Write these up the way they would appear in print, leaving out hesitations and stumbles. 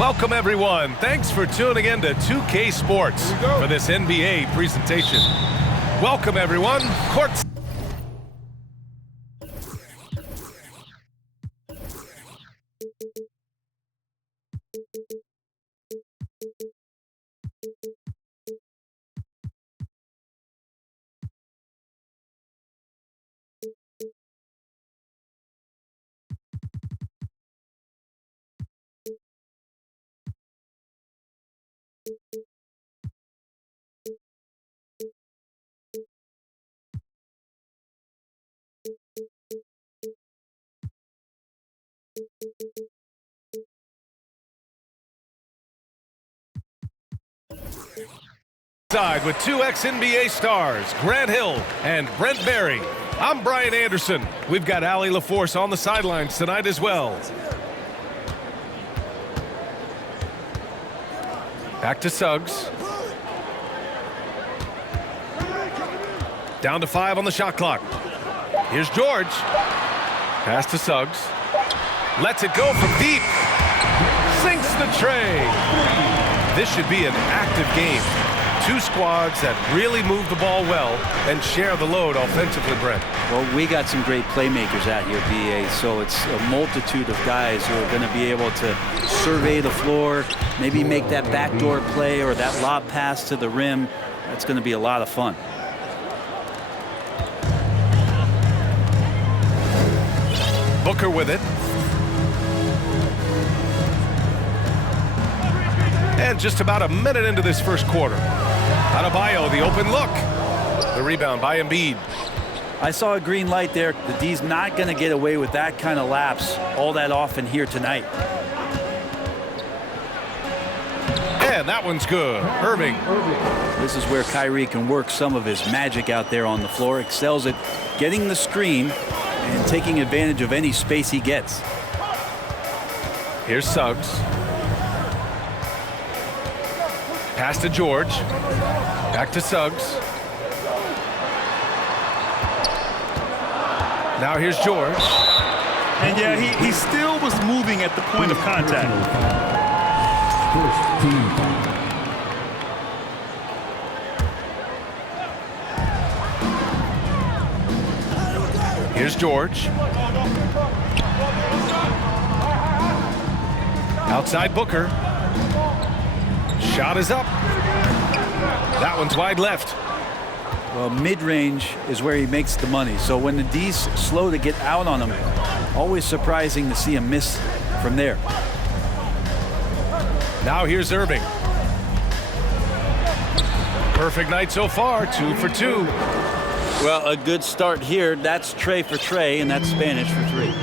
Welcome, everyone. Thanks for tuning in to 2K Sports for this NBA presentation. Welcome, everyone. Courts. Side with two ex-NBA stars, Grant Hill and Brent Barry. I'm Brian Anderson. We've got Allie LaForce on the sidelines tonight as well. Back to Suggs. Down to 5 on the shot clock. Here's George. Pass to Suggs. Lets it go from deep. Sinks the tray. This should be an active game. Two squads that really move the ball well and share the load offensively, Brent. Well, we got some great playmakers out here, BA, so it's a multitude of guys who are going to be able to survey the floor, maybe make that backdoor play or that lob pass to the rim. That's going to be a lot of fun. Booker with it. And just about a minute into this first quarter. Adebayo, the open look. The rebound by Embiid. I saw a green light there. The D's not going to get away with that kind of lapse all that often here tonight. And that one's good. Irving. This is where Kyrie can work some of his magic out there on the floor. Excels at getting the screen and taking advantage of any space he gets. Here's Suggs. Pass to George. Back to Suggs. Now here's George. And yeah, he still was moving at the point of contact. Here's George. Outside Booker. Shot is up. That one's wide left. Well, mid-range is where he makes the money. So when the D's slow to get out on him, always surprising to see him miss from there. Now here's Irving. Perfect night so far, 2 for 2. Well, a good start here. That's Trey for Trey, and that's Spanish for 3.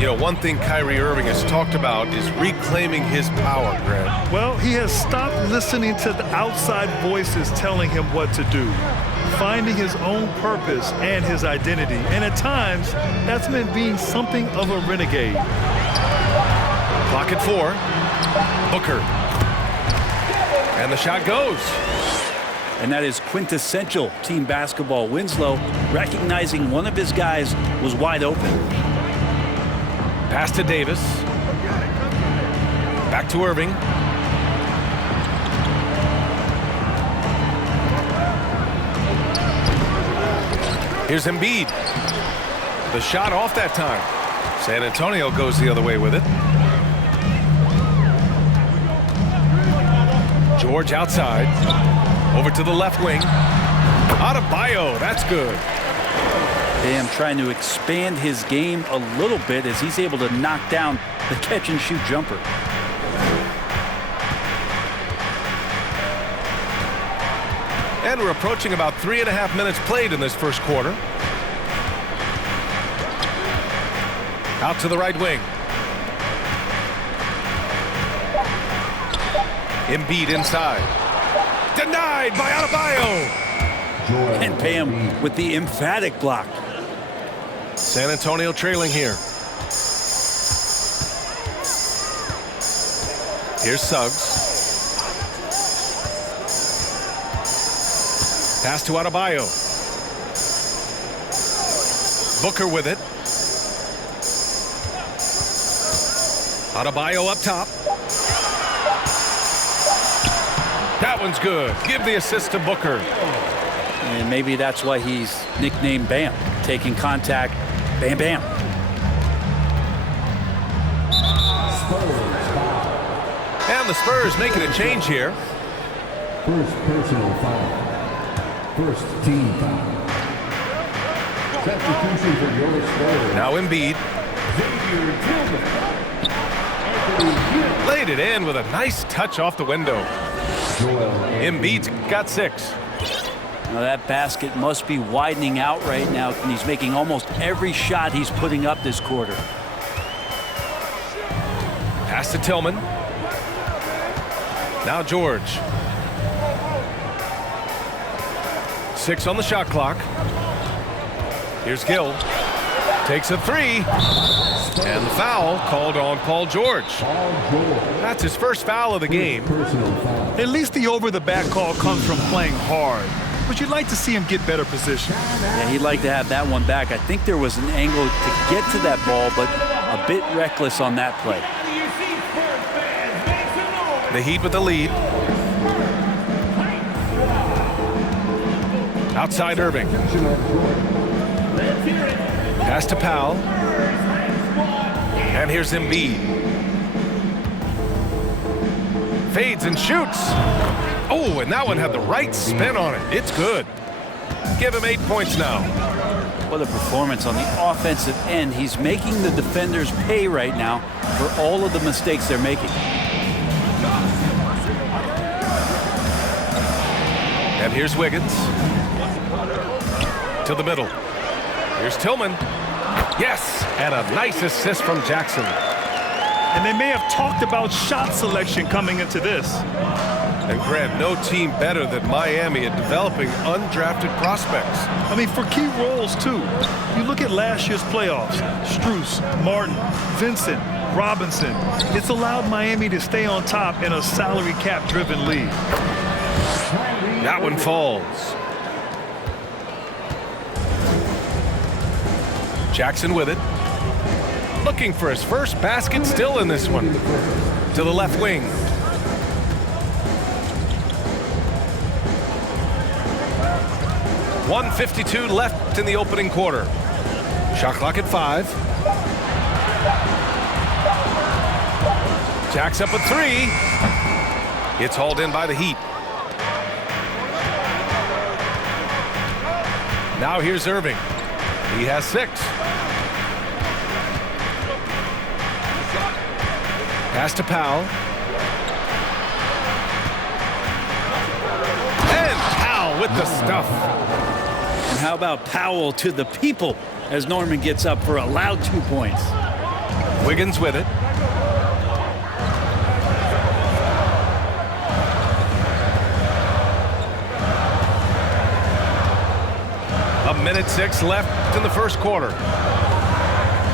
You know, one thing Kyrie Irving has talked about is reclaiming his power, Grant. Well, he has stopped listening to the outside voices telling him what to do, finding his own purpose and his identity. And at times, that's meant being something of a renegade. Clock at 4. Booker. And the shot goes. And that is quintessential team basketball. Winslow recognizing one of his guys was wide open. Pass to Davis. Back to Irving. Here's Embiid. The shot off that time. San Antonio goes the other way with it. George outside. Over to the left wing. Adebayo, that's good. Bam trying to expand his game a little bit as he's able to knock down the catch-and-shoot jumper. And we're approaching about 3.5 minutes played in this first quarter. Out to the right wing. Embiid inside. Denied by Adebayo. And Bam with the emphatic block. San Antonio trailing here. Here's Suggs. Pass to Adebayo. Booker with it. Adebayo up top. That one's good. Give the assist to Booker. And maybe that's why he's nicknamed Bam. Taking contact, bam, bam. And the Spurs making a change here. First personal foul. First team foul. Substitution for your Spurs. Now Embiid. Laid it in with a nice touch off the window. Embiid's got 6. Now that basket must be widening out right now, and he's making almost every shot he's putting up this quarter. Pass to Tillman. Now George. 6 on the shot clock. Here's Gill. Takes a 3. And the foul called on Paul George. That's his first foul of the game. At least the over-the-back call comes from playing hard. But you'd like to see him get better position. Yeah, he'd like to have that one back. I think there was an angle to get to that ball, but a bit reckless on that play. The Heat with the lead. Outside Irving. Pass to Powell. And here's Embiid. Fades and shoots. Oh, and that one had the right spin on it. It's good. Give him 8 points now. What a performance on the offensive end. He's making the defenders pay right now for all of the mistakes they're making. And here's Wiggins. To the middle. Here's Tillman. Yes, and a nice assist from Jackson. And they may have talked about shot selection coming into this. And Grant, no team better than Miami at developing undrafted prospects. I mean, for key roles, too. You look at last year's playoffs. Strus, Martin, Vincent, Robinson. It's allowed Miami to stay on top in a salary cap-driven league. That one falls. Jackson with it. Looking for his first basket still in this one. To the left wing. .152 left in the opening quarter. Shot clock at 5. Jacks up a 3. It's hauled in by the Heat. Now here's Irving. He has 6. Pass to Powell. And Powell with the stuff. And how about Powell to the people as Norman gets up for a loud 2 points. Wiggins with it. A minute 6 left in the first quarter.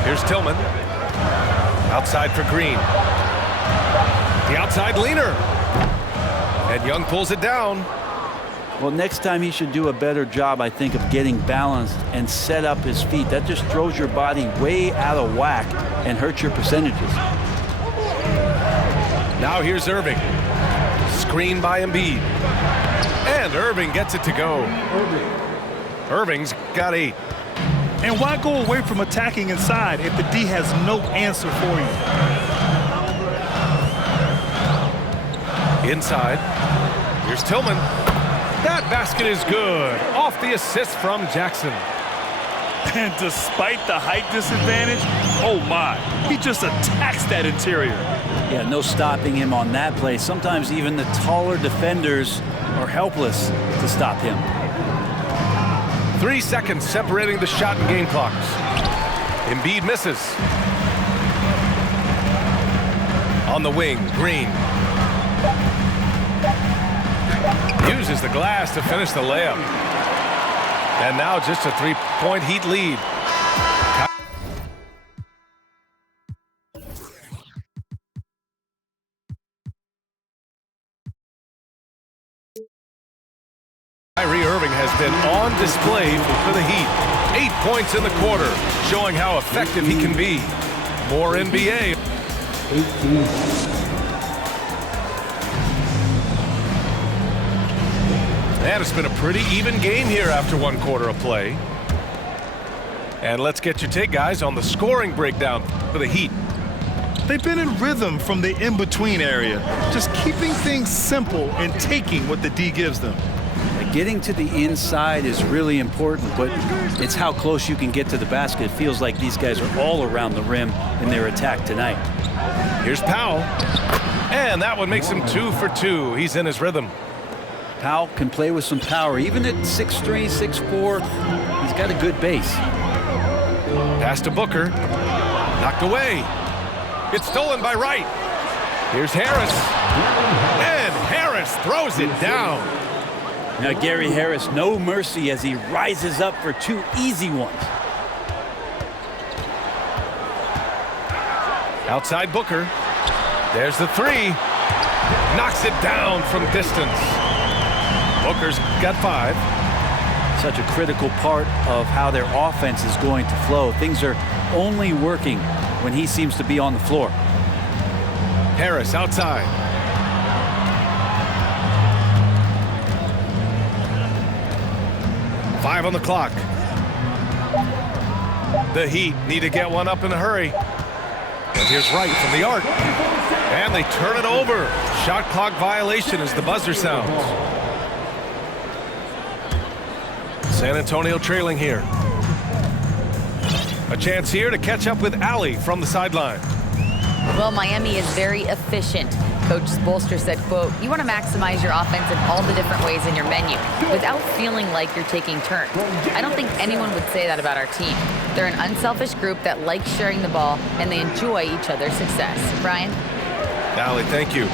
Here's Tillman. Outside for Green. The outside leaner. And Young pulls it down. Well, next time he should do a better job, I think, of getting balanced and set up his feet. That just throws your body way out of whack and hurts your percentages. Now here's Irving. Screen by Embiid. And Irving gets it to go. Irving's got 8. And why go away from attacking inside if the D has no answer for you? Inside. Here's Tillman. That basket is good. Off the assist from Jackson. And despite the height disadvantage, oh my, he just attacks that interior. Yeah, no stopping him on that play. Sometimes even the taller defenders are helpless to stop him. 3 seconds separating the shot and game clocks. Embiid misses. On the wing, Green. Uses the glass to finish the layup. And now just a 3-point Heat lead. Kyrie Irving has been on display for the Heat. 8 points in the quarter, showing how effective he can be. More NBA. 18. And it's been a pretty even game here after 1 quarter of play. And let's get your take, guys, on the scoring breakdown for the Heat. They've been in rhythm from the in-between area, just keeping things simple and taking what the D gives them. Getting to the inside is really important, but it's how close you can get to the basket. It feels like these guys are all around the rim in their attack tonight. Here's Powell. And that one makes him 2 for 2. He's in his rhythm. Powell can play with some power. Even at 6'3", 6'4", he's got a good base. Pass to Booker. Knocked away. It's stolen by Wright. Here's Harris. And Harris throws it down. Now Gary Harris, no mercy as he rises up for 2 easy ones. Outside Booker. There's the 3. Knocks it down from distance. Booker's got 5. Such a critical part of how their offense is going to flow. Things are only working when he seems to be on the floor. Harris outside. Five on the clock. The Heat need to get one up in a hurry. And here's Wright from the arc. And they turn it over. Shot clock violation as the buzzer sounds. San Antonio trailing here. A chance here to catch up with Allie from the sideline. Well, Miami is very efficient. Coach Spoelstra said, quote, "You want to maximize your offense in all the different ways in your menu without feeling like you're taking turns." I don't think anyone would say that about our team. They're an unselfish group that likes sharing the ball, and they enjoy each other's success. Brian? Allie, thank you.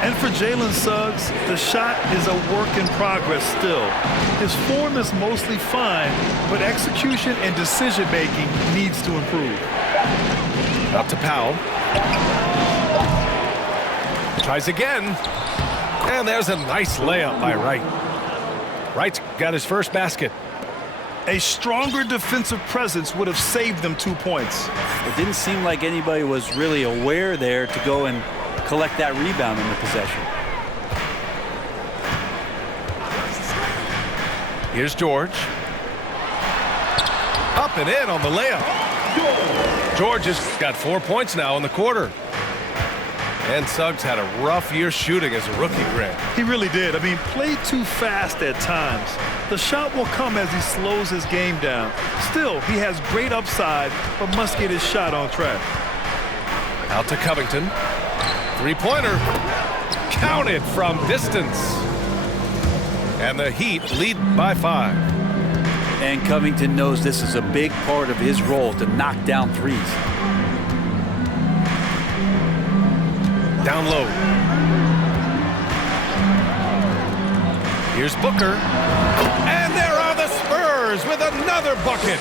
And for Jalen Suggs, the shot is a work in progress still. His form is mostly fine, but execution and decision-making needs to improve. Out to Powell. Tries again. And there's a nice layup by Wright. Wright's got his first basket. A stronger defensive presence would have saved them 2 points. It didn't seem like anybody was really aware there to go and collect that rebound in the possession. Here's George. Up and in on the layup. George has got 4 points now in the quarter. And Suggs had a rough year shooting as a rookie, Grant. He really did. I mean, played too fast at times. The shot will come as he slows his game down. Still, he has great upside, but must get his shot on track. Out to Covington. Three-pointer. Counted from distance. And the Heat lead by 5. And Covington knows this is a big part of his role to knock down threes. Down low. Here's Booker. And there are the Spurs with another bucket.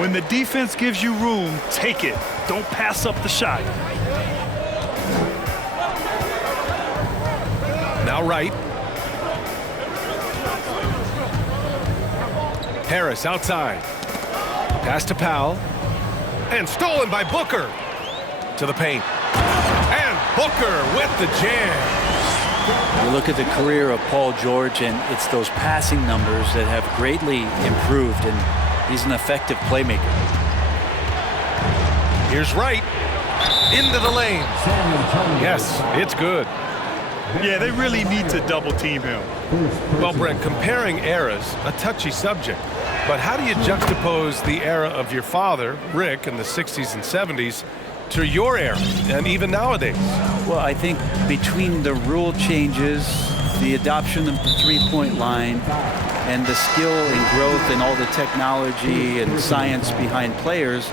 When the defense gives you room, take it. Don't pass up the shot. Now Wright. Harris outside. Pass to Powell. And stolen by Booker. To the paint. And Booker with the jam. You look at the career of Paul George, and it's those passing numbers that have greatly improved, and he's an effective playmaker. Here's Wright. Into the lane. Yes, it's good. Yeah, they really need to double team him. Well, Brent, comparing eras, a touchy subject. But how do you juxtapose the era of your father, Rick, in the 60s and 70s to your era, and even nowadays? Well, I think between the rule changes, the adoption of the three-point line, and the skill and growth and all the technology and science behind players,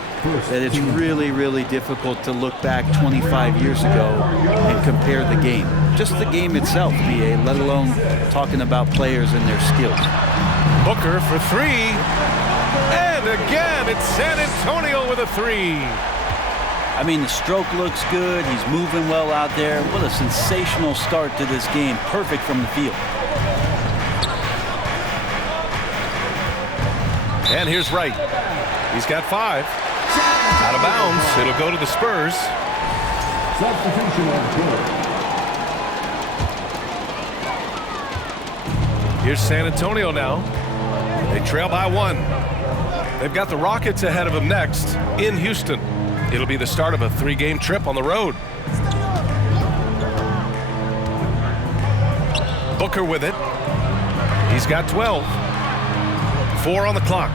that it's really, really difficult to look back 25 years ago and compare the game. Just the game itself, BA, let alone talking about players and their skills. Booker for 3. And again, it's San Antonio with a 3. I mean, the stroke looks good. He's moving well out there. What a sensational start to this game. Perfect from the field. And here's Wright. He's got 5. Out of bounds. It'll go to the Spurs. Substitution on court. Here's San Antonio now. They trail by 1. They've got the Rockets ahead of them next in Houston. It'll be the start of a 3-game trip on the road. Booker with it. He's got 12. 4 on the clock.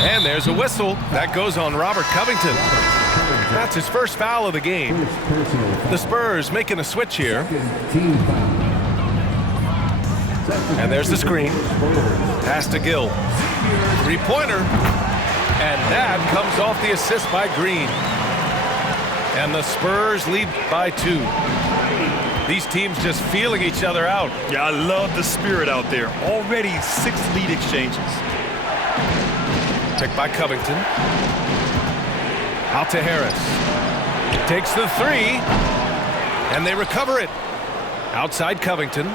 And there's a whistle. That goes on Robert Covington. That's his first foul of the game. The Spurs making a switch here. And there's the screen. Pass to Gill. 3-pointer. And that comes off the assist by Green. And the Spurs lead by 2. These teams just feeling each other out. Yeah, I love the spirit out there. Already 6 lead exchanges. Picked by Covington. Out to Harris. Takes the 3. And they recover it. Outside Covington.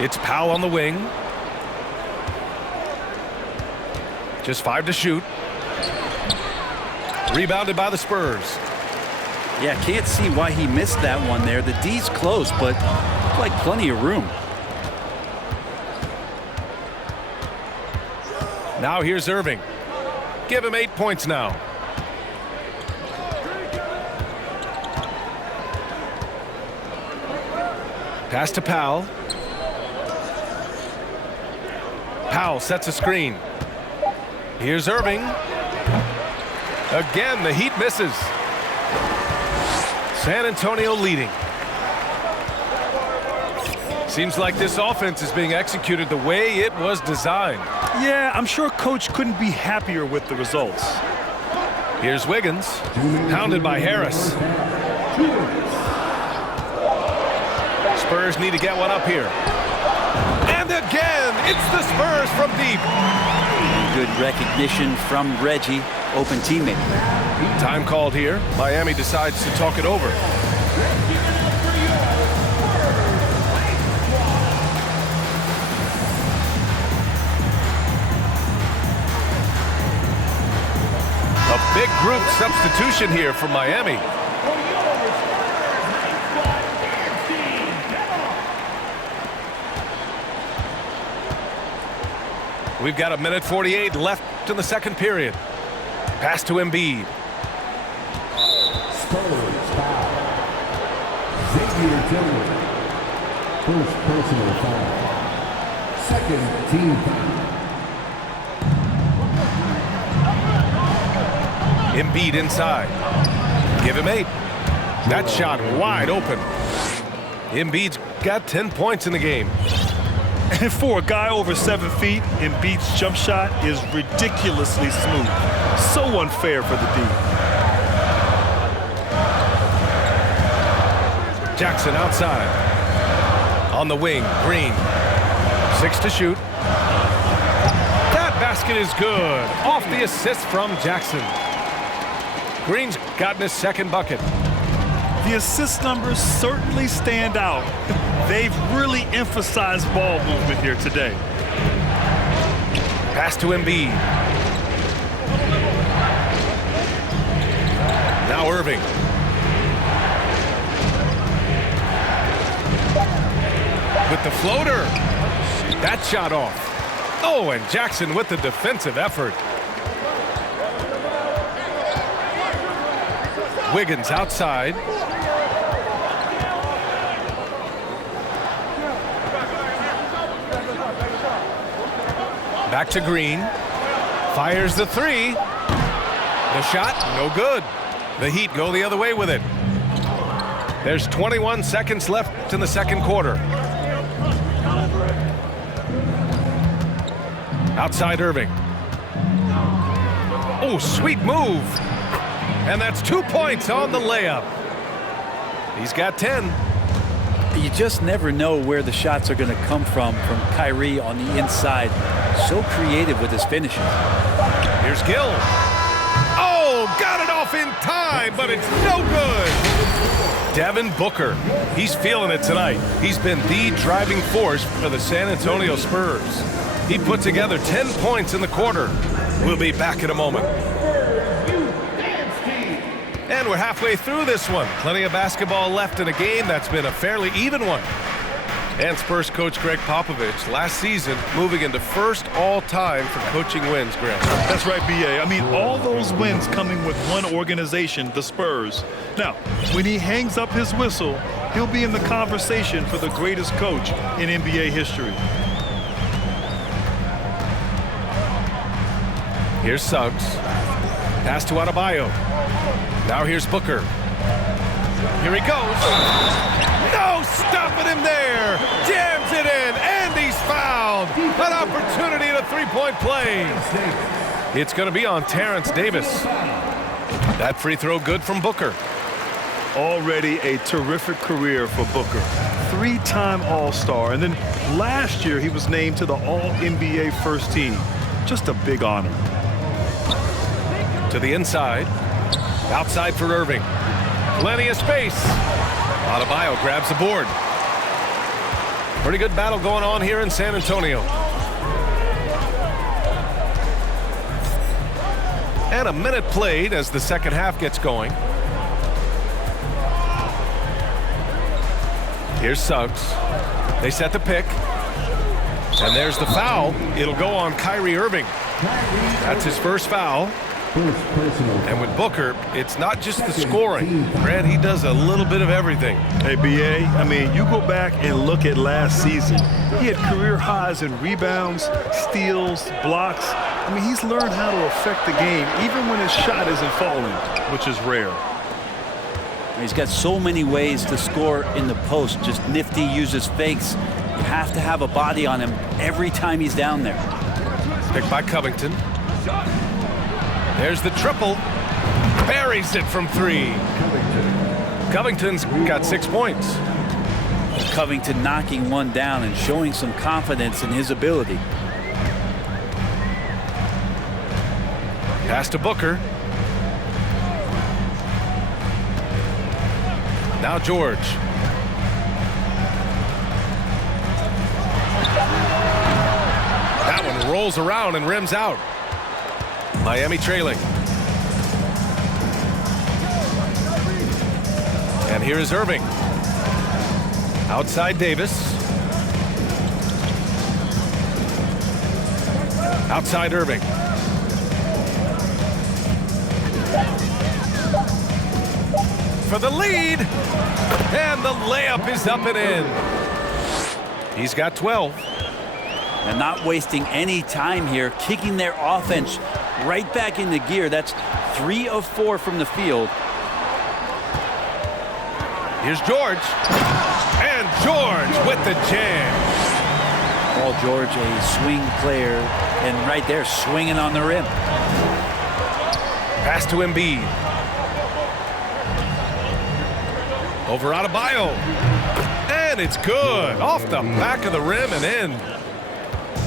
It's Powell on the wing. Just 5 to shoot. Rebounded by the Spurs. Yeah, can't see why he missed that one there. The D's close, but like plenty of room. Now here's Irving. Give him 8 points now. Pass to Powell. Powell sets a screen. Here's Irving. Again, the Heat misses. San Antonio leading. Seems like this offense is being executed the way it was designed. Yeah, I'm sure Coach couldn't be happier with the results. Here's Wiggins, pounded by Harris. Spurs need to get one up here. And again, it's the Spurs from deep. Good recognition from Reggie, open teammate. Time called here. Miami decides to talk it over. A big group substitution here for Miami. We've got 1:48 left in the second period. Pass to Embiid. Spurs foul. Xavier Tillman. First personal foul. Second team foul. Embiid inside. Give him 8. That shot wide open. Embiid's got 10 points in the game. And for a guy over 7 feet, Embiid's jump shot is ridiculously smooth. So unfair for the D. Jackson outside. On the wing, Green. 6 to shoot. That basket is good. Off the assist from Jackson. Green's gotten his second bucket. The assist numbers certainly stand out. They've really emphasized ball movement here today. Pass to Embiid. Now Irving. With the floater. That shot off. Oh, and Jackson with the defensive effort. Wiggins outside. Back to Green. Fires the 3. The shot, no good. The Heat go the other way with it. There's 21 seconds left in the second quarter. Outside Irving. Oh, sweet move. And that's 2 points on the layup. He's got 10. You just never know where the shots are going to come from Kyrie on the inside. So creative with his finishes. Here's Gill. Oh, got it off in time, but it's no good. Devin Booker. He's feeling it tonight. He's been the driving force for the San Antonio Spurs. He put together 10 points in the quarter. We'll be back in a moment. And we're halfway through this one. Plenty of basketball left in a game that's been a fairly even one. And Spurs coach Greg Popovich last season moving into first all-time for coaching wins, Greg. That's right, B.A. I mean, all those wins coming with one organization, the Spurs. Now, when he hangs up his whistle, he'll be in the conversation for the greatest coach in NBA history. Here's Suggs. Pass to Adebayo. Now here's Booker. Here he goes. No stopping him there. Jams it in, and he's fouled. An opportunity at a three-point play. It's going to be on Terrence Davis. That free throw good from Booker. Already a terrific career for Booker. Three-time All-Star, and then last year he was named to the All-NBA first team. Just a big honor. To the inside. Outside for Irving. Plenty of space. Adebayo grabs the board. Pretty good battle going on here in San Antonio. And a minute played as the second half gets going. Here's Suggs. They set the pick. And there's the foul. It'll go on Kyrie Irving. That's his first foul. And with Booker, it's not just the scoring. Brad, he does a little bit of everything. Hey, B.A., I mean, you go back and look at last season. He had career highs in rebounds, steals, blocks. I mean, he's learned how to affect the game, even when his shot isn't falling, which is rare. He's got so many ways to score in the post. Just nifty, uses fakes. You have to have a body on him every time he's down there. Picked by Covington. There's the triple. Buries it from three. Covington's got 6 points. Covington knocking one down and showing some confidence in his ability. Pass to Booker. Now George. That one rolls around and rims out. Miami trailing. And here is Irving. Outside Davis. Outside Irving. For the lead. And the layup is up and in. He's got 12. And not wasting any time here, kicking their offense right back into gear. That's 3 of 4 from the field. Here's George. And George with the jam. Paul George, a swing player, and right there swinging on the rim. Pass to Embiid. Over Adebayo. And it's good. Off the back of the rim and in.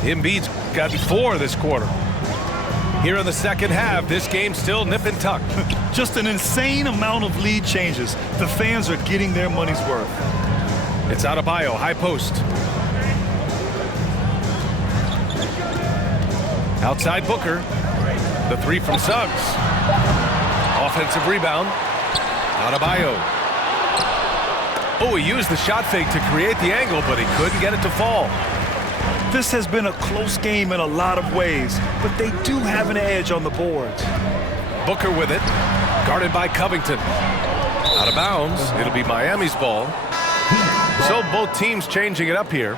Embiid's gotten 4 this quarter. Here in the second half, this game's still nip and tuck. Just an insane amount of lead changes. The fans are getting their money's worth. It's Adebayo, high post. Outside Booker. The three from Suggs. Offensive rebound. Adebayo. Oh, he used the shot fake to create the angle, but he couldn't get it to fall. This has been a close game in a lot of ways, but they do have an edge on the boards. Booker with it, guarded by Covington. Out of bounds, it'll be Miami's ball. So both teams changing it up here.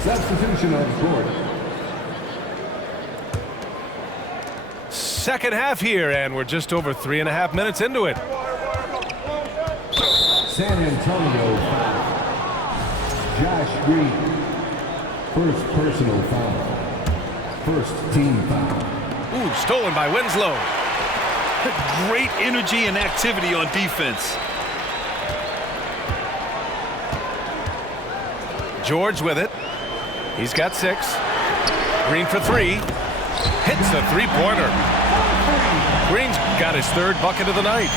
Substitution on the court. Second half here, and we're just over 3.5 minutes into it. San Antonio foul. Josh Green. First personal foul. First team foul. Ooh, stolen by Winslow. Great energy and activity on defense. George with it. He's got 6. Green for 3. Hits a three-pointer. Green's got his 3rd bucket of the night.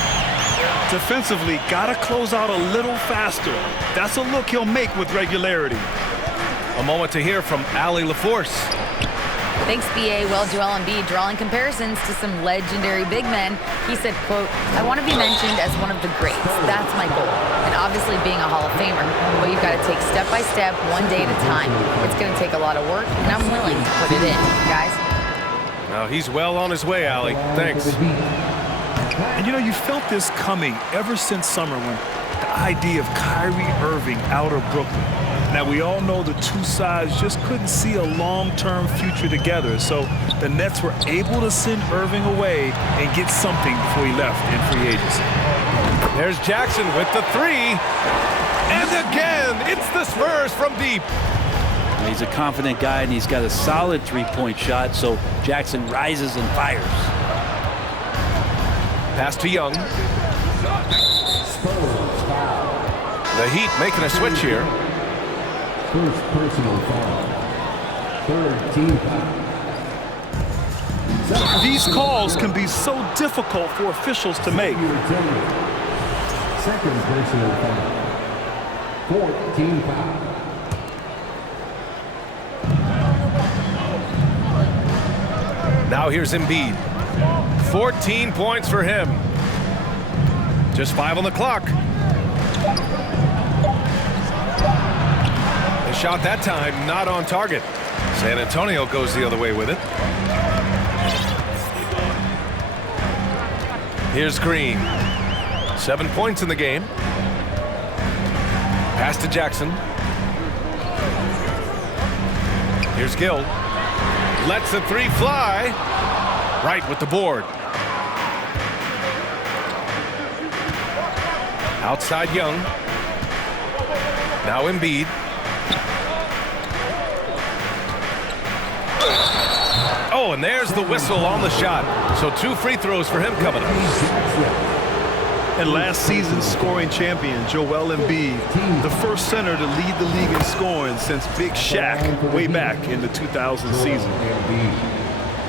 Defensively, gotta close out a little faster. That's a look he'll make with regularity. A moment to hear from Allie LaForce. Thanks, BA. Well, Joel Embiid drawing comparisons to some legendary big men. He said, quote, "I want to be mentioned as one of the greats. That's my goal. And obviously being a Hall of Famer. But you've got to take step by step, one day at a time. It's going to take a lot of work, and I'm willing to put it in, guys." Now he's well on his way, Allie. Thanks. And you know, you felt this coming ever since summer when the idea of Kyrie Irving out of Brooklyn. Now, we all know the two sides just couldn't see a long-term future together, so the Nets were able to send Irving away and get something before he left in free agency. There's Jackson with the three. And again, it's the Spurs from deep. He's a confident guy, and he's got a solid three-point shot, so Jackson rises and fires. Pass to Young. The Heat making a switch here. First personal foul. Third team foul. These calls can be so difficult for officials to make. Second personal foul. Fourth team foul. Now here's Embiid. 14 points for him. Just 5 on the clock. The shot that time not on target. San Antonio goes the other way with it. Here's Green. 7 points in the game. Pass to Jackson. Here's Gill. Lets the three fly. Right with the board. Outside Young. Now Embiid. Oh, and there's the whistle on the shot. So 2 free throws for him coming up. And last season's scoring champion, Joel Embiid, the first center to lead the league in scoring since Big Shaq way back in the 2000 season.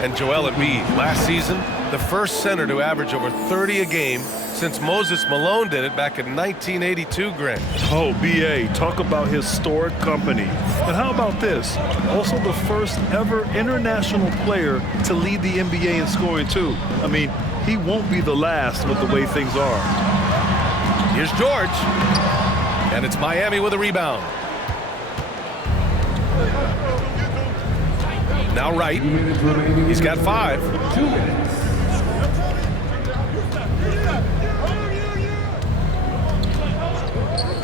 And Joel Embiid, last season, the first center to average over 30 a game since Moses Malone did it back in 1982, Grant. Oh, BA, talk about historic company. And how about this? Also the first ever international player to lead the NBA in scoring, too. I mean, he won't be the last with the way things are. Here's George. And it's Miami with a rebound. Now Wright. He's got 5. 2 minutes.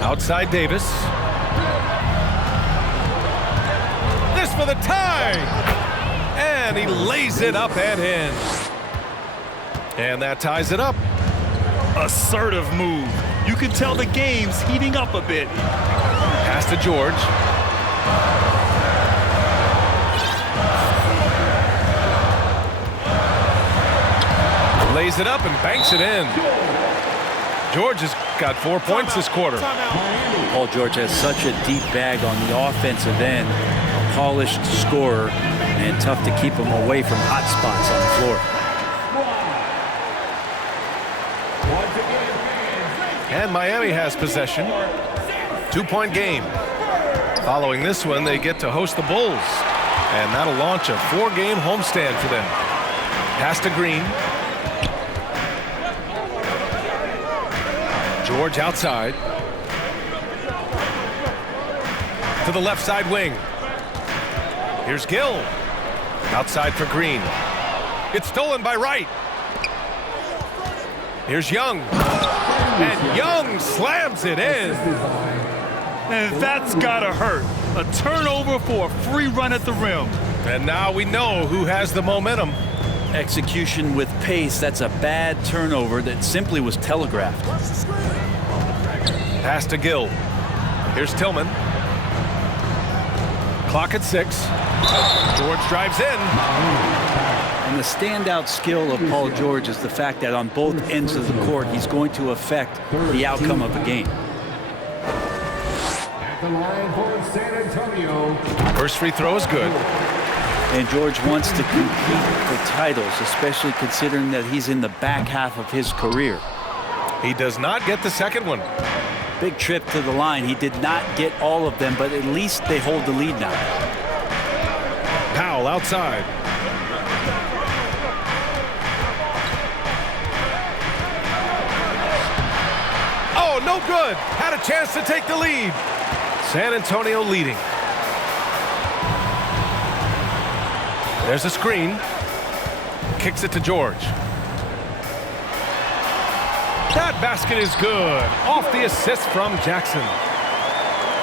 Outside Davis. This for the tie. And he lays it up and in. And that ties it up. Assertive move. You can tell the game's heating up a bit. Pass to George. Lays it up and banks it in. George has got 4 points this quarter. Paul George has such a deep bag on the offensive end, a polished scorer, and tough to keep him away from hot spots on the floor. And Miami has possession. 2-point game. Following this one, they get to host the Bulls. And that'll launch a 4-game homestand for them. Pass to Green. George outside. To the left side wing. Here's Gill. Outside for Green. It's stolen by Wright. Here's Young. And Young slams it in. And that's gotta hurt. A turnover for a free run at the rim. And now we know who has the momentum. Execution with pace, that's a bad turnover that simply was telegraphed. Pass to Gill. Here's Tillman. Clock at 6. George drives in. And the standout skill of Paul George is the fact that on both ends of the court, he's going to affect the outcome of a game. At the line for San Antonio. First free throw is good. And George wants to compete for titles, especially considering that he's in the back half of his career. He does not get the second one. Big trip to the line. He did not get all of them, but at least they hold the lead now. Powell outside. no good. Had a chance to take the lead. San Antonio leading. There's a screen. Kicks it to George. That basket is good. Off the assist from Jackson.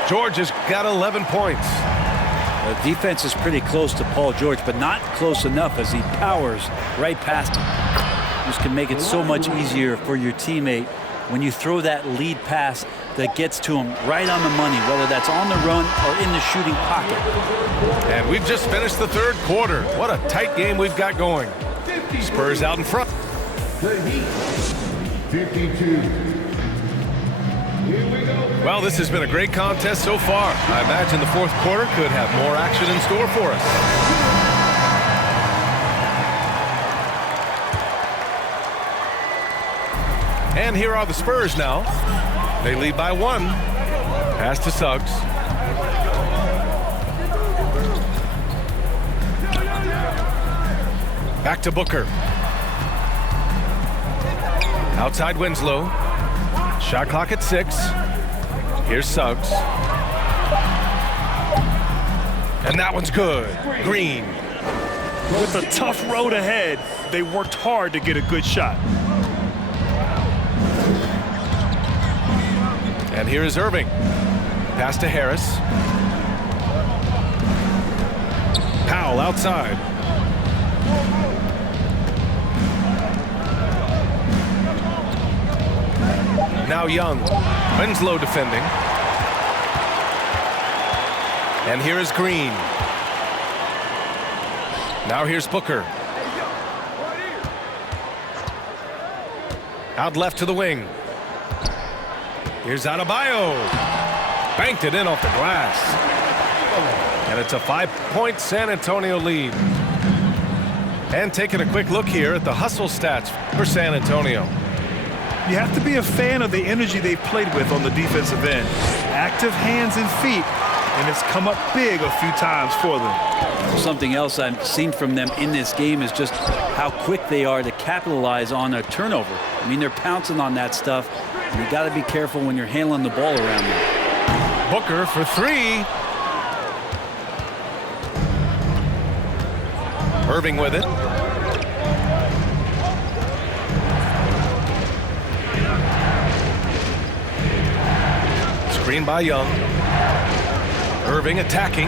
George has got 11 points. The defense is pretty close to Paul George, but not close enough as he powers right past him. This can make it so much easier for your teammate when you throw that lead pass that gets to him right on the money, whether that's on the run or in the shooting pocket. And we've just finished the third quarter. What a tight game we've got going. Spurs out in front. The Heat, 52. Well, this has been a great contest so far. I imagine the fourth quarter could have more action in store for us. And here are the Spurs now. They lead by 1. Pass to Suggs. Back to Booker. Outside Winslow. Shot clock at 6. Here's Suggs. And that one's good. Green. With a tough road ahead, they worked hard to get a good shot. And here is Irving. Pass to Harris. Powell outside. Now Young. Winslow defending. And here is Green. Now here's Booker. Out left to the wing. Here's Adebayo. Banked it in off the glass. And it's a 5-point San Antonio lead. And taking a quick look here at the hustle stats for San Antonio. You have to be a fan of the energy they've played with on the defensive end. Active hands and feet, and it's come up big a few times for them. Something else I've seen from them in this game is just how quick they are to capitalize on a turnover. I mean, they're pouncing on that stuff. And you got to be careful when you're handling the ball around them. Booker for 3. Irving with it. Screen by Young. Irving attacking.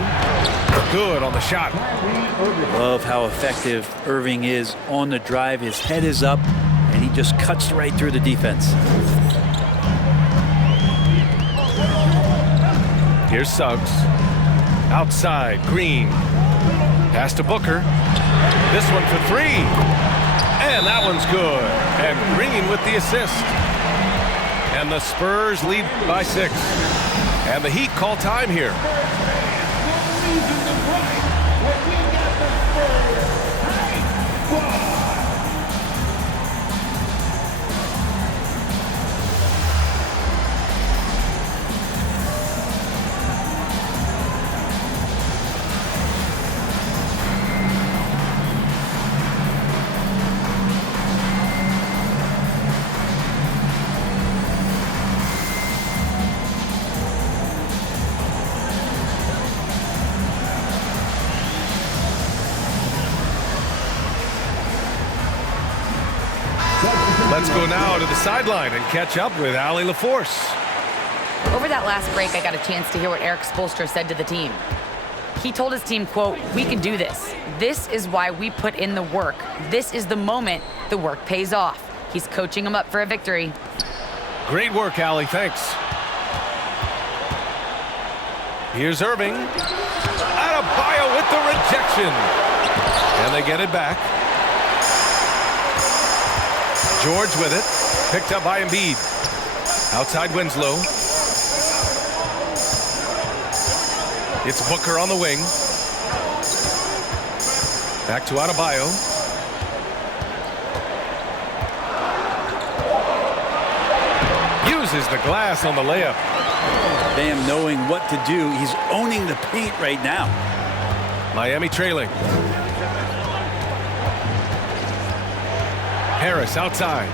Good on the shot. Love how effective Irving is on the drive. His head is up, and he just cuts right through the defense. Here's Suggs. Outside, Green. Pass to Booker. This one for 3. And that one's good. And Green with the assist. And the Spurs lead by 6. And the Heat call time here. Let's go now to the sideline and catch up with Allie LaForce. Over that last break, I got a chance to hear what Erik Spoelstra said to the team. He told his team, quote, "We can do this. This is why we put in the work. This is the moment the work pays off." He's coaching them up for a victory. Great work, Allie. Thanks. Here's Irving. Adebayo with the rejection. And they get it back. George with it. Picked up by Embiid. Outside Winslow. It's Booker on the wing. Back to Adebayo. Uses the glass on the layup. Bam knowing what to do. He's owning the paint right now. Miami trailing. Harris outside.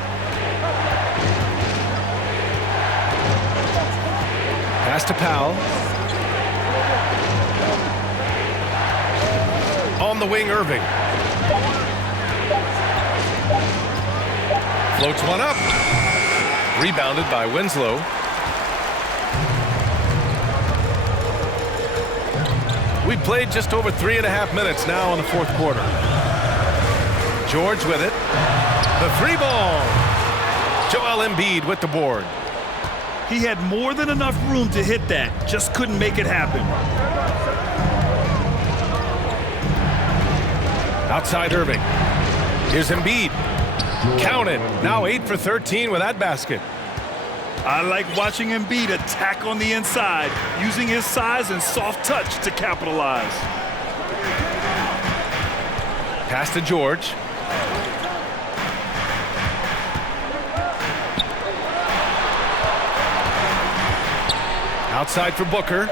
Pass to Powell. On the wing, Irving. Floats one up. Rebounded by Winslow. We played just over 3.5 minutes now in the fourth quarter. George with it. The three ball. Joel Embiid with the board. He had more than enough room to hit that, just couldn't make it happen. Outside Irving. Here's Embiid. Counted. Now 8 for 13 with that basket. I like watching Embiid attack on the inside, using his size and soft touch to capitalize. Pass to George. Outside for Booker.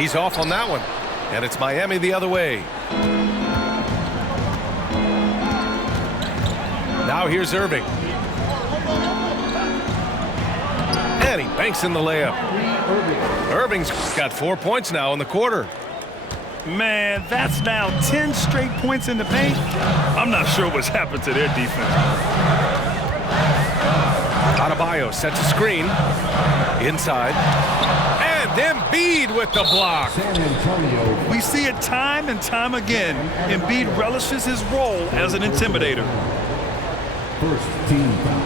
He's off on that one. And it's Miami the other way. Now here's Irving. And he banks in the layup. Irving's got 4 points now in the quarter. Man, that's now 10 straight points in the paint. I'm not sure what's happened to their defense. Adebayo sets a screen. Inside. And Embiid with the block. San Antonio. We see it time and time again. Embiid relishes his role as an intimidator. First team foul.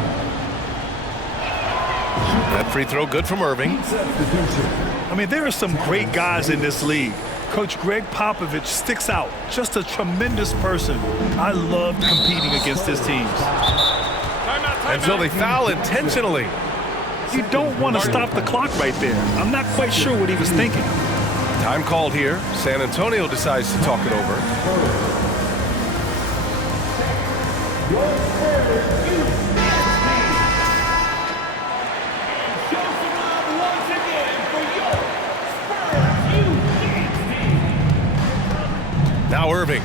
That free throw good from Irving. Substitution. I mean, there are some great guys in this league. Coach Greg Popovich sticks out. Just a tremendous person. I loved competing against his teams. And so they foul intentionally. You don't want to stop the clock right there. I'm not quite sure what he was thinking. Time called here. San Antonio decides to talk it over. Now Irving.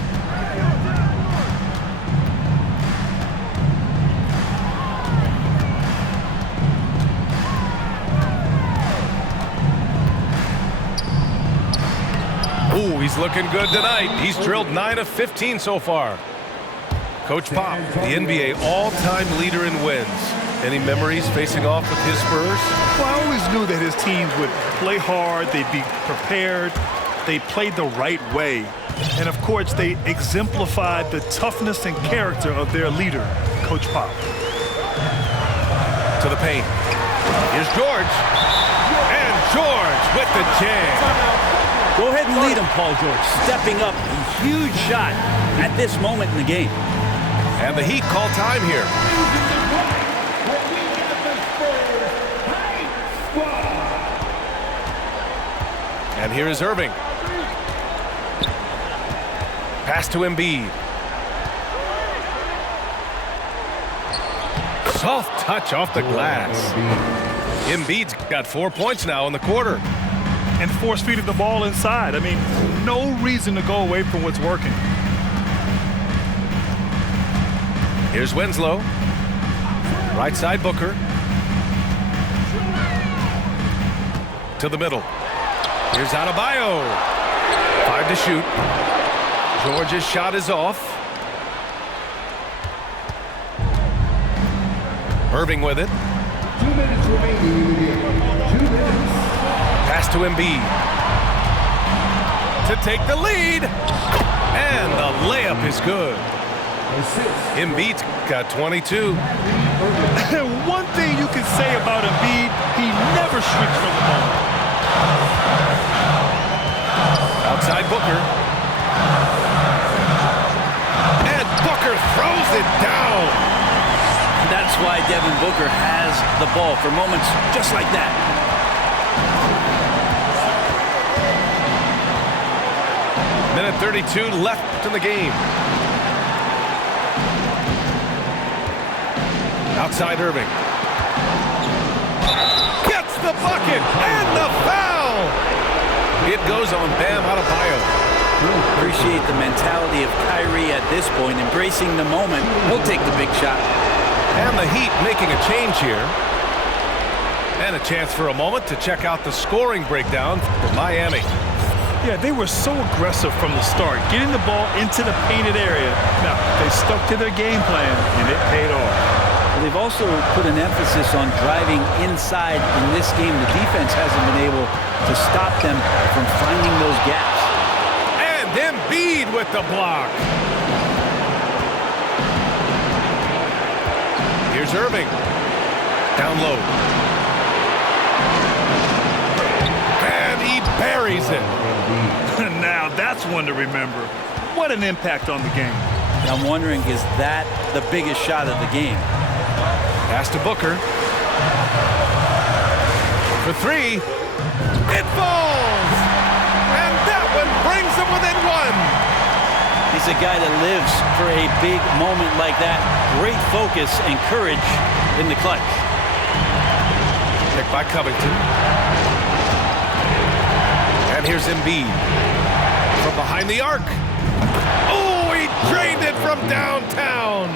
Ooh, he's looking good tonight. He's drilled 9 of 15 so far. Coach Pop, the NBA all-time leader in wins. Any memories facing off with his Spurs? Well, I always knew that his teams would play hard, they'd be prepared, they played the right way. And of course, they exemplified the toughness and character of their leader, Coach Pop. To the paint. Here's George. And George with the jam. Go ahead and lead him, Paul George. Stepping up. A huge shot at this moment in the game. And the Heat call time here. And here is Irving. Pass to Embiid. Soft touch off the glass. Embiid's got 4 points now in the quarter. And force-feeding the ball inside. I mean, no reason to go away from what's working. Here's Winslow. Right side Booker. To the middle. Here's Adebayo. 5 to shoot. George's shot is off. Irving with it. 2 minutes remaining in the game. 2 minutes. Pass to Embiid. To take the lead. And the layup is good. Embiid's got 22. One thing you can say about Embiid, he never shrinks from the moment. Outside Booker. And Booker throws it down. That's why Devin Booker has the ball for moments just like that. Minute 32 left in the game. Outside Irving. Gets the bucket and the foul. It goes on Bam Adebayo. Appreciate the mentality of Kyrie at this point, embracing the moment. He'll take the big shot. And the Heat making a change here. And a chance for a moment to check out the scoring breakdown for Miami. Yeah, they were so aggressive from the start, getting the ball into the painted area. Now, they stuck to their game plan, and it paid off. They've also put an emphasis on driving inside in this game. The defense hasn't been able to stop them from finding those gaps. And Embiid with the block. Here's Irving. Down low. And he buries it. Now, that's one to remember. What an impact on the game. And I'm wondering, is that the biggest shot of the game? Pass to Booker. For three. It falls! And that one brings them within one. He's a guy that lives for a big moment like that. Great focus and courage in the clutch. Picked by Covington. And here's Embiid. From behind the arc. Oh, he drained it from downtown.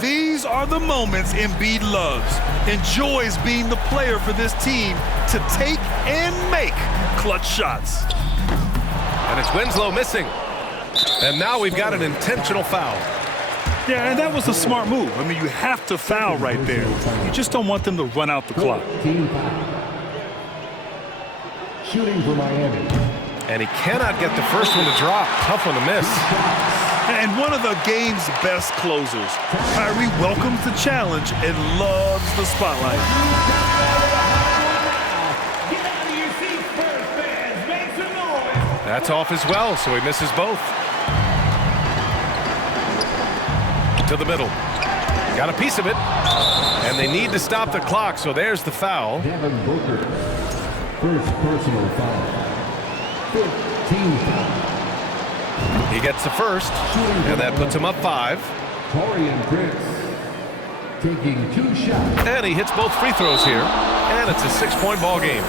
These are the moments Embiid loves. Enjoys being the player for this team to take and make clutch shots. And it's Winslow missing. And now we've got an intentional foul. Yeah, and that was a smart move. I mean, you have to foul right there. You just don't want them to run out the clock. Team foul. Shooting for Miami. And he cannot get the first one to drop. Tough one to miss. And one of the game's best closers. Kyrie welcomes the challenge and loves the spotlight. Get out of your seats, Spurs fans. Make some noise. That's off as well, so he misses both. To the middle. Got a piece of it. And they need to stop the clock, so there's the foul. Devin Booker. First personal foul. 15 foul. He gets the first, and that puts him up 5. Torian Prince taking 2 shots. And he hits both free throws here, and it's a 6-point ball game.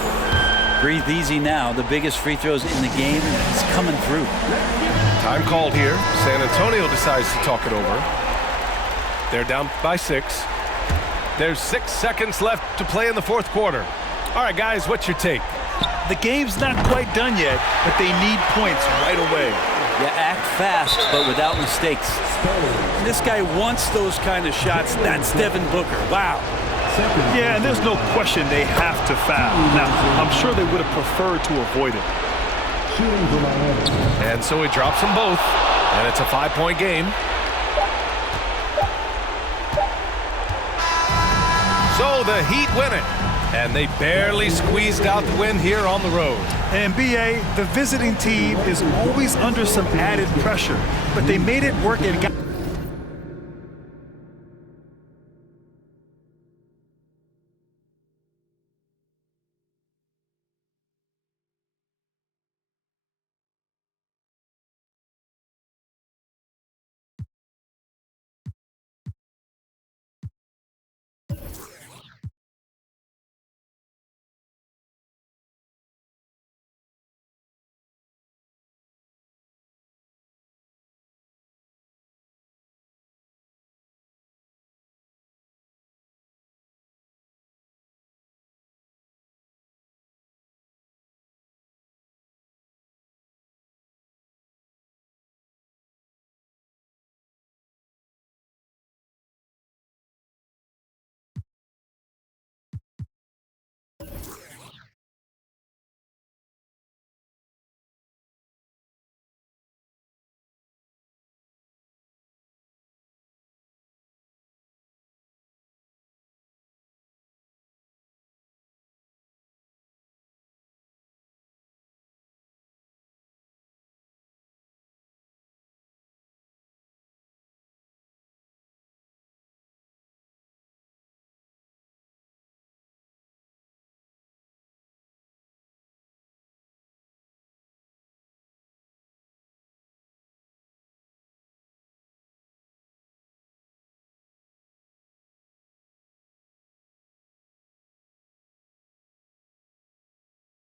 Breathe easy now. The biggest free throws in the game is coming through. Time called here. San Antonio decides to talk it over. They're down by 6. There's 6 seconds left to play in the fourth quarter. All right, guys, what's your take? The game's not quite done yet, but they need points right away. You act fast, but without mistakes. This guy wants those kind of shots. That's Devin Booker. Wow. Yeah, and there's no question they have to foul. Now, I'm sure they would have preferred to avoid it. Shooting for Miami. And so he drops them both, and it's a 5-point game. So the Heat win it, and they barely squeezed out the win here on the road. And BA, the visiting team is always under some added pressure, but they made it work and got